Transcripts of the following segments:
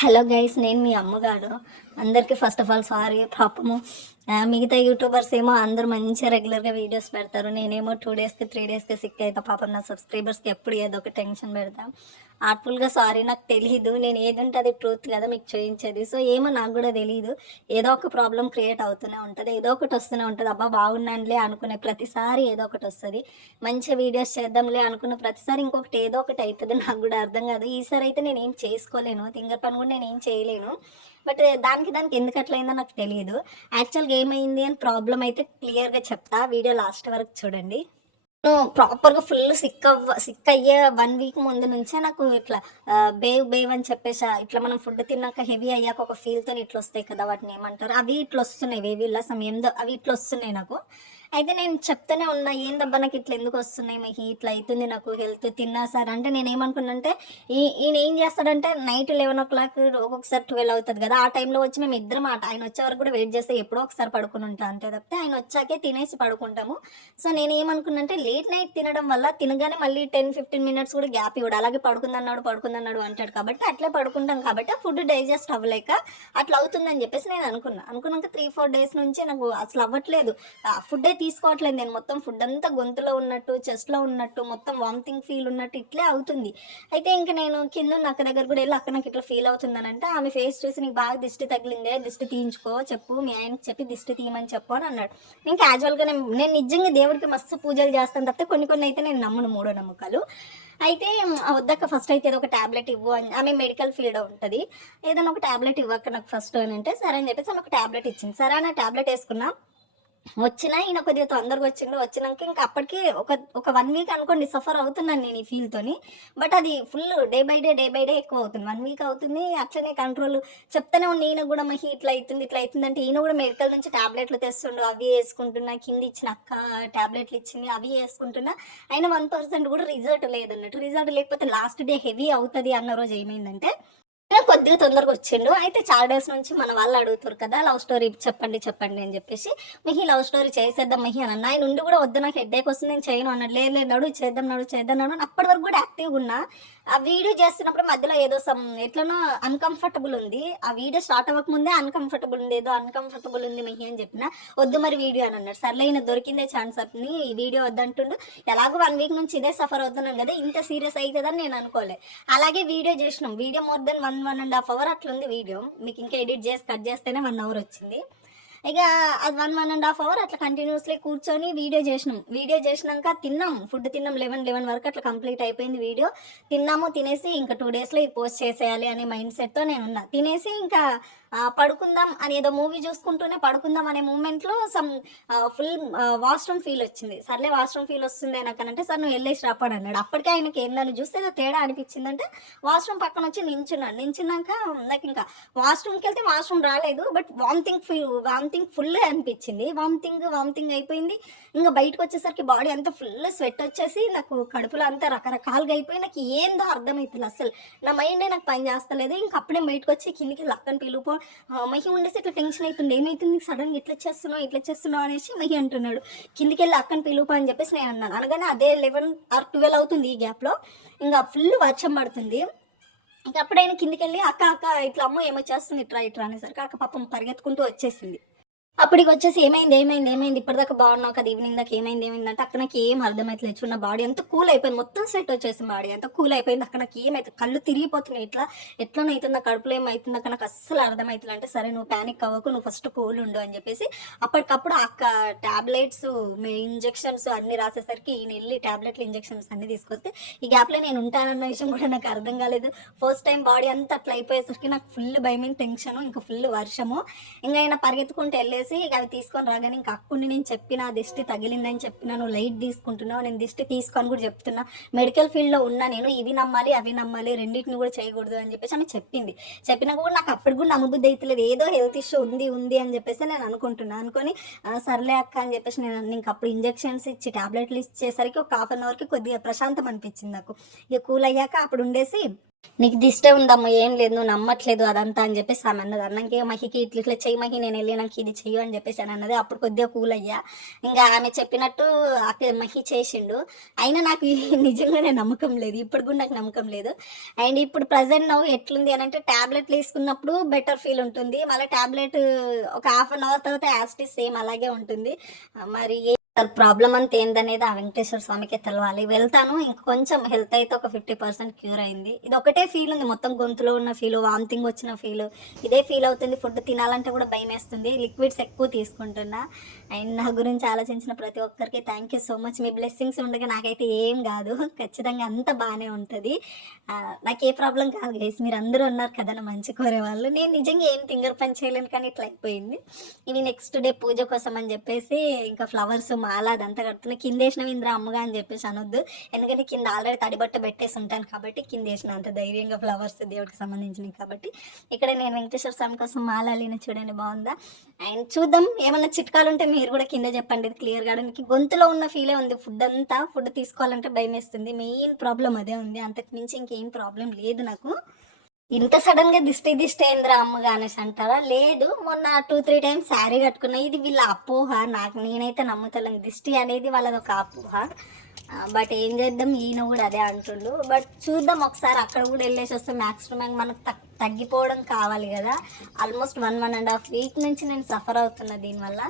Hello guys నేను మీ అమ్మగారు. అందరికీ ఫస్ట్ ఆఫ్ ఆల్ సారీ పాపము. మిగతా యూట్యూబర్స్ ఏమో అందరూ మంచిగా రెగ్యులర్గా వీడియోస్ పెడతారు. నేనేమో టూ డేస్కి త్రీ డేస్కి సిక్ అవుతా పాపం నా సబ్స్క్రైబర్స్కి ఎప్పుడు ఏదో ఒక టెన్షన్ పెడతా. హార్ట్ఫుల్గా సారీ నాకు తెలియదు నేను ఏది ఉంటే అది ట్రూత్ కదా మీకు చూపించేది. సో ఏమో నాకు కూడా తెలియదు ఏదో ఒక ప్రాబ్లం క్రియేట్ అవుతూనే ఉంటుంది ఏదో ఒకటి వస్తూనే ఉంటుంది. అబ్బా బాగున్నానులే అనుకునే ప్రతిసారి ఏదో ఒకటి వస్తుంది. మంచి వీడియోస్ చేద్దాంలే అనుకున్న ప్రతిసారి ఇంకొకటి ఏదో ఒకటి అవుతుంది నాకు కూడా అర్థం కాదు. ఈసారి అయితే నేను ఏం చేసుకోలేను. తింగర్ పని కూడా నేను ఏం చేయలేను. బట్ దానికి దానికి ఎందుకు అట్లయిందో నాకు తెలియదు యాక్చువల్గా ఏమైంది అని ప్రాబ్లం అయితే క్లియర్గా చెప్తా. వీడియో లాస్ట్ వరకు చూడండి. ప్రాపర్గా ఫుల్ సిక్ అవ్వ సిక్ అయ్యే వన్ వీక్ ముందు నుంచే నాకు ఇట్లా బేవ్ బేవ్ అని చెప్పేసి ఇట్లా మనం ఫుడ్ తిన్నాక హెవీ అయ్యాక ఒక ఫీల్తో ఇట్లా వస్తాయి కదా వాటిని ఏమంటారు? అవి ఇట్లా వస్తున్నాయి వేవి ఇలా ఏందో అవి ఇట్లా వస్తున్నాయి నాకు. అయితే నేను చెప్తూనే ఉన్నా ఏందబ్బా నాకు ఇట్లా ఎందుకు వస్తున్నాయి? మీకు ఇట్లా అవుతుంది నాకు హెల్త్ తిన్నా సార్. అంటే నేను ఏమనుకున్నానంటే ఈ ఈయన ఏం చేస్తాడంటే నైట్ లెవెన్ ఓ క్లాక్ ఒక్కొక్కసారి ట్వెల్వ్ అవుతుంది కదా ఆ టైంలో వచ్చి మేము ఇద్దరం ఆట ఆయన వచ్చే వరకు కూడా వెయిట్ చేస్తే ఎప్పుడో ఒకసారి పడుకుని ఉంటా అంతే తప్పితే ఆయన వచ్చాకే తినేసి పడుకుంటాము. సో నేను ఏమనుకున్నానంటే లేట్ నైట్ తినడం వల్ల తినగానే మళ్ళీ టెన్ ఫిఫ్టీన్ మినిట్స్ కూడా గ్యాప్ ఇవ్వడు. అలాగే పడుకుందన్నాడు పడుకుందన్నాడు అంటాడు కాబట్టి అట్లే పడుకుంటాం కాబట్టి ఫుడ్ డైజెస్ట్ అవ్వలేక అట్లా అవుతుందని చెప్పేసి నేను అనుకున్నా. అనుకున్నాక త్రీ ఫోర్ డేస్ నుంచి నాకు అసలు అవ్వట్లేదు. ఫుడ్ అయితే తీసుకోవట్లేదు. నేను మొత్తం ఫుడ్ అంతా గొంతులో ఉన్నట్టు చెస్ట్లో ఉన్నట్టు మొత్తం వామిటింగ్ ఫీల్ ఉన్నట్టు ఇట్లే అవుతుంది. అయితే ఇంకా నేను కింద ఉన్న అక్క దగ్గర కూడా వెళ్ళి అక్క నాకు ఇట్లా ఫీల్ అవుతుందనంటే ఆమె ఫేస్ చూసి నీకు బాగా దిష్టి తగిలిందే దిష్టి తీయించుకో చెప్పు మీ ఆయనకి చెప్పి దిష్టి తీయమని చెప్పు అని అన్నాడు. నేను క్యాజువల్గా నేను నేను నిజంగా దేవుడికి మస్తు పూజలు చేస్తాను తప్పితే కొన్ని కొన్ని అయితే నేను నమ్మను మూడో నమ్మకాలు. అయితే వద్దాక ఫస్ట్ అయితే ఏదో ఒక టాబ్లెట్ ఇవ్వు అని ఆమె మెడికల్ ఫీల్డ్ ఉంటుంది. ఏదైనా ఒక టాబ్లెట్ ఇవ్వక నాకు ఫస్ట్ అని అంటే సరే అని చెప్పేసి ఆమె ఒక టాబ్లెట్ ఇచ్చింది. సరే నా టాబ్లెట్ వేసుకున్నా. వచ్చినా ఈయన కొద్దిగా తొందరగా వచ్చిండు. వచ్చినాక ఇంకా అప్పటికి ఒక ఒక వన్ వీక్ అనుకోండి సఫర్ అవుతున్నాను నేను ఈ ఫీల్తోని బట్ అది full day by day day by day ఎక్కువ అవుతుంది. వన్ వీక్ అవుతుంది అట్లనే కంట్రోల్ చెప్తానే ఉండి ఈయన కూడా మహి ఇట్లా అవుతుంది ఇట్లా అవుతుంది అంటే ఈయన కూడా మెడికల్ నుంచి టాబ్లెట్లు తెస్తుండు అవి వేసుకుంటున్నా కింద ఇచ్చిన అక్క టాబ్లెట్లు ఇచ్చింది అవి వేసుకుంటున్నా. అయినా వన్ పర్సెంట్ కూడా రిజల్ట్ లేదన్నట్టు రిజల్ట్ లేకపోతే లాస్ట్ డే హెవీ అవుతుంది అన్న రోజు ఏమైందంటే కొద్దిగా తొందరగా వచ్చిండు. అయితే చాలా డేస్ నుంచి మన వాళ్ళు అడుగుతారు కదా లవ్ స్టోరీ చెప్పండి చెప్పండి అని చెప్పేసి. మిహి లవ్ స్టోరీ చేసేద్దాం మిహి అని అన్న. ఆయన ఉండి కూడా వద్దు నాకు హెడ్ వస్తుంది నేను చేయను అన్నాడు. లేదు లేదు నడు చేద్దాం నడు చేద్దాం నడు అప్పటి వరకు కూడా యాక్టివ్గా ఉన్నా. ఆ వీడియో చేస్తున్నప్పుడు మధ్యలో ఏదో సమ్ ఎట్లనో అన్కంఫర్టబుల్ ఉంది. ఆ వీడియో స్టార్ట్ అవ్వక ముందే అన్కంఫర్టబుల్ ఉంది ఏదో అన్కంఫర్టబుల్ ఉంది మిహి అని చెప్పిన. వద్దు మరి వీడియో అని అన్నాడు. సర్లే ఈయన దొరికిందే ఛాన్స్ అని ఈ వీడియో వద్దంటుండు. ఎలాగో వన్ వీక్ నుంచి ఇదే సఫర్ అవుతున్నాను కదా ఇంత సీరియస్ అవుతుందని నేను అనుకోలే. అలాగే వీడియో చేసినాం. Video more than one one and half hour అట్లా ఉంది వీడియో. మీకు ఇంకా ఎడిట్ చేసి కట్ చేస్తేనే వన్ అవర్ వచ్చింది. ఇక అది one one and half hour అట్లా కంటిన్యూస్లీ కూర్చొని వీడియో చేసినాం. వీడియో చేసినాక తిన్నాం. ఫుడ్ తిన్నాం. లెవెన్ లెవెన్ వరకు అట్లా కంప్లీట్ అయిపోయింది వీడియో. తిన్నాము తినేసి ఇంకా టూ డేస్లో ఈ పోస్ట్ చేసేయాలి అనే మైండ్ సెట్తో నేను ఉన్నా. తినేసి ఇంకా పడుకుందాం అని ఏదో మూవీ చూసుకుంటూనే పడుకుందాం అనే మూమెంట్లో సమ్ ఫుల్ వాష్రూమ్ ఫీల్ వచ్చింది. సర్లే వాష్రూమ్ ఫీల్ వస్తుంది అంటే సార్ నువ్వు వెళ్ళేసి రాపాడు అన్నాడు. అప్పటికే ఆయనకి ఏందని చూస్తే ఏదో తేడా అనిపించిందంటే వాష్రూమ్ పక్కన వచ్చి నించున్నాను నించున్నాక నాకు ఇంకా వాష్రూమ్కి వెళ్తే వాష్రూమ్ రాలేదు but vomiting feel vomiting full అనిపించింది. వామిటింగ్ వామిటింగ్ అయిపోయింది. ఇంకా బయటకు వచ్చేసరికి బాడీ అంతా ఫుల్ స్వెట్ వచ్చేసి నాకు కడుపులో అంతా రకరకాలుగా అయిపోయి నాకు ఏందో అర్థమవుతుంది అసలు నా మైండే నాకు పని చేస్తలేదు. ఇంకా అప్పుడే బయటకు వచ్చి కిందికి లక్కని పిలుపు మహి ఉండేసి ఇట్లా టెన్షన్ అవుతుంది ఏమైతుంది? సడన్గా ఇట్లా చేస్తున్నావు? ఇట్లా చేస్తున్నావు? అనేసి మహి అంటున్నాడు. కిందికి వెళ్ళి అక్కని పిలుపు అని చెప్పేసి నేను అన్నాను. అనగానే అదే లెవెన్ ఆర్ ట్వెల్వ్ అవుతుంది ఈ గ్యాప్లో ఇంకా ఫుల్ వర్షం పడుతుంది. ఇంకా అప్పుడైనా కిందికి వెళ్ళి అక్క అక్క ఇట్లా అమ్మ ఏమో చేస్తుంది ఇట్రా ఇట్రా అనేసరికి అక్క పాపం పరిగెత్తుకుంటూ వచ్చేసింది. అప్పటికి వచ్చేసి ఏమైంది ఏమైంది ఏమైంది? ఇప్పటిదాకా బాగున్నావు కదా ఈవినింగ్ దాకా ఏమైంది ఏమైంది అంటే అక్కడ నాకు ఏం అర్థమైతే చూడ బాడీ అంతా కూల్ అయిపోయింది. మొత్తం సెట్ వచ్చేసి బాడీ అంతా కూల్ అయిపోయింది. అక్కడ నాకు ఏమైతుంది? కళ్ళు తిరిగిపోతున్నాయి. ఇట్లా ఎట్లా అవుతుందా కడుపులో ఏమైతుంది అక్కడ నాకు అస్సలు అర్థమవుతుంది అంటే సరే నువ్వు ప్యానిక్ అవ్వకు నువ్వు ఫస్ట్ కూల్ ఉండు అని చెప్పేసి అప్పటికప్పుడు అక్క టాబ్లెట్స్ ఇంజెక్షన్స్ అన్ని రాసేసరికి ఈయన వెళ్ళి టాబ్లెట్లు ఇంజెక్షన్స్ అన్ని తీసుకొస్తే ఈ గ్యాప్లో నేను ఉంటానన్న విషయం కూడా నాకు అర్థం కాలేదు. ఫస్ట్ టైం బాడీ అంతా అట్లా అయిపోయేసరికి నాకు ఫుల్ భయం టెన్షన్ ఇంకా ఫుల్ వర్షము. ఇంకా ఆయన పరిగెత్తుకుంటూ వెళ్ళేసి ఇక అవి తీసుకొని రాగానే ఇంకా అక్కడిని నేను చెప్పిన దిష్టి తగిలిందని చెప్పిన నువ్వు లైట్ తీసుకుంటున్నావు నేను దిష్టి తీసుకొని కూడా చెప్తున్నా. మెడికల్ ఫీల్డ్లో ఉన్నా నేను ఇవి నమ్మాలి అవి నమ్మాలి రెండింటిని కూడా చేయకూడదు అని చెప్పేసి ఆమె చెప్పింది. చెప్పినా కూడా నాకు అప్పుడు కూడా నమ్మబుద్ధి అవుతలేదు ఏదో హెల్త్ ఇష్యూ ఉంది ఉంది అని చెప్పేసి నేను అనుకుంటున్నాను అనుకొని సర్లే అక్క అని చెప్పేసి నేను ఇంక అప్పుడు ఇంజెక్షన్స్ ఇచ్చి టాబ్లెట్లు ఇచ్చేసరికి ఒక హాఫ్ అన్ అవర్కి కొద్దిగా ప్రశాంతం అనిపించింది నాకు. ఇక కూల్ అయ్యాక అప్పుడు ఉండేసి నీకు దిష్టే ఉందమ్మా ఏం లేదు నువ్వు నమ్మట్లేదు అదంతా అని చెప్పేసి ఆమె అన్నది. అన్నాకే మహికి ఇట్లా ఇట్లా చెయ్యి మహి నేను వెళ్ళినాక ఇది చెయ్యి అని చెప్పేసి అని అన్నది. అప్పుడు కొద్దిగా కూల్ అయ్యా. ఇంకా ఆమె చెప్పినట్టు అక్కడ మహి చేసిండు. అయినా నాకు నిజంగానే నమ్మకం లేదు. ఇప్పుడు కూడా నాకు నమ్మకం లేదు. అండ్ ఇప్పుడు ప్రజెంట్ నవ్వు ఎట్లుంది అని అంటే ట్యాబ్లెట్లు వేసుకున్నప్పుడు బెటర్ ఫీల్ ఉంటుంది. మళ్ళీ ట్యాబ్లెట్ ఒక హాఫ్ అన్ అవర్ తర్వాత యాసిటీ సేమ్ అలాగే ఉంటుంది. మరి ఏ ప్రాబ్లం అంతా ఏందనేది ఆ వెంకటేశ్వర స్వామికి తెలవాలి. వెళ్తాను. ఇంకొంచెం హెల్త్ అయితే ఒక ఫిఫ్టీ పర్సెంట్ క్యూర్ అయింది. ఇది ఒకటే ఫీల్ ఉంది. మొత్తం గొంతులో ఉన్న ఫీల్ వామిటింగ్ వచ్చిన ఫీల్ ఇదే ఫీల్ అవుతుంది. ఫుడ్ తినాలంటే కూడా భయం వేస్తుంది లిక్విడ్స్ ఎక్కువ తీసుకుంటున్నా. అండ్ నా గురించి ఆలోచించిన ప్రతి ఒక్కరికి థ్యాంక్ యూ సో మచ్ మీ బ్లెస్సింగ్స్ ఉండగా నాకైతే ఏం కాదు. ఖచ్చితంగా అంత బాగానే ఉంటుంది. నాకు ఏ ప్రాబ్లం కాదు గైస్ మీరు అందరూ ఉన్నారు కదా నా మంచి కోరే వాళ్ళు. నేను నిజంగా ఏం ఫింగర్ పని చేయలేను కానీ ఇట్లా అయిపోయింది. ఇవి నెక్స్ట్ డే పూజ కోసం అని చెప్పేసి ఇంకా ఫ్లవర్స్ మాల అదంతా కడుతున్నా. కింద వేసిన ఇంద్ర అమ్మగా అని చెప్పేసి అనొద్దు. ఎందుకంటే కింద ఆల్రెడీ తడిబట్ట పెట్టేసి ఉంటాను కాబట్టి కింద వేసిన అంత ధైర్యంగా ఫ్లవర్స్ దేవుడికి సంబంధించినవి కాబట్టి. ఇక్కడ నేను వెంకటేశ్వర స్వామి కోసం మాల అల్లిన చూడండి బాగుందా? అండ్ చూద్దాం ఏమన్నా చిట్కాలు ఉంటే మీరు కూడా కింద చెప్పండి. ఇది క్లియర్గా మీకు గొంతులో ఉన్న ఫీలే ఉంది. ఫుడ్ అంతా ఫుడ్ తీసుకోవాలంటే భయం వేస్తుంది మెయిన్ ప్రాబ్లం అదే ఉంది. అంతకు మించి ఇంకేం ప్రాబ్లం లేదు నాకు. ఇంత సడన్గా దిష్టి దిష్టి అయిందిరా అమ్మగా అనేసి అంటారా? లేదు మొన్న టూ త్రీ టైమ్స్ శారీ కట్టుకున్నా. ఇది వీళ్ళ అపోహ. నాకు నేనైతే నమ్ముతలేను. దిష్టి అనేది వాళ్ళది ఒక అపోహ. బట్ ఏం చేద్దాం? ఈయన కూడా అదే అంటుండు. బట్ చూద్దాం ఒకసారి. అక్కడ కూడా వెళ్ళేసి వస్తే మ్యాక్సిమం మనకు తక్కువ తగ్గిపోవడం కావాలి కదా. Almost one one and half week నుంచి నేను సఫర్ అవుతున్నా దీనివల్ల.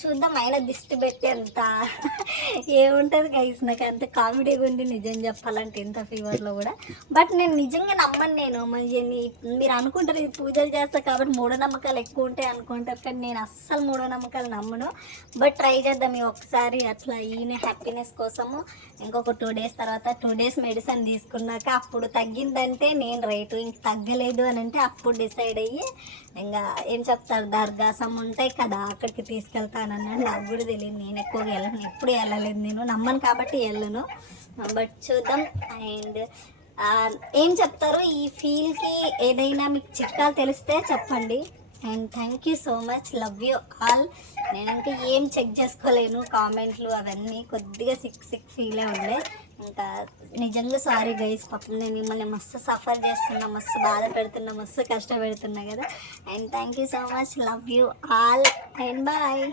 చూద్దాం ఆయన దిష్టి పెట్టి అంత ఏముంటుంది గైస్ నాకు అంత కామెడీగా ఉంది నిజం చెప్పాలంటే ఇంత ఫీవర్లో కూడా. బట్ నేను నిజంగా నమ్మను నేను మరి మీరు అనుకుంటారు ఇది పూజలు చేస్తా కాబట్టి మూఢనమ్మకాలు ఎక్కువ ఉంటాయి అనుకుంటారు కానీ నేను అస్సలు మూఢనమ్మకాలు నమ్మను. బట్ ట్రై చేద్దాం ఈ ఒకసారి అట్లా ఈయన హ్యాపీనెస్ కోసము. ఇంకొక టూ డేస్ తర్వాత టూ డేస్ మెడిసిన్ తీసుకున్నాక అప్పుడు తగ్గిందంటే నేను రైట్ ఇంక తగ్గలేదు అని అంటే అప్పుడు డిసైడ్ అయ్యి ఇంకా ఏం చెప్తారు దర్గాసం ఉంటాయి కదా అక్కడికి తీసుకెళ్తానన్నాడు నాకు కూడా తెలియదు. నేను ఎక్కువగా వెళ్ళను ఎప్పుడు వెళ్ళలేదు నేను నమ్మను కాబట్టి వెళ్ళను. బట్ చూద్దాం. అండ్ ఏం చెప్తారు? ఈ ఫీల్కి ఏదైనా మీకు చిట్కాలు తెలిస్తే చెప్పండి. And thank you so much love you all నేను ఇంకా ఏం చెక్ చేసుకోలేను. కామెంట్లు అవన్నీ కొద్దిగా సిక్ సిక్ ఫీలే ఉండే. ఇంకా నిజంగా సారీ గైస్ పాపం నేను మిమ్మల్ని మస్తు సఫర్ చేస్తున్నా మస్తు బాధ పెడుతున్నా మస్తు కష్టపెడుతున్నా కదా. And thank you so much love you all and bye